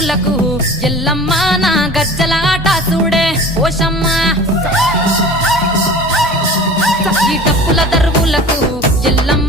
దరువులకు ఎల్లమ్మ నా గజ్జల ఆట చూడే ఓషమ్మ ఈ డప్పుల దరువులకు ఎల్లమ్మ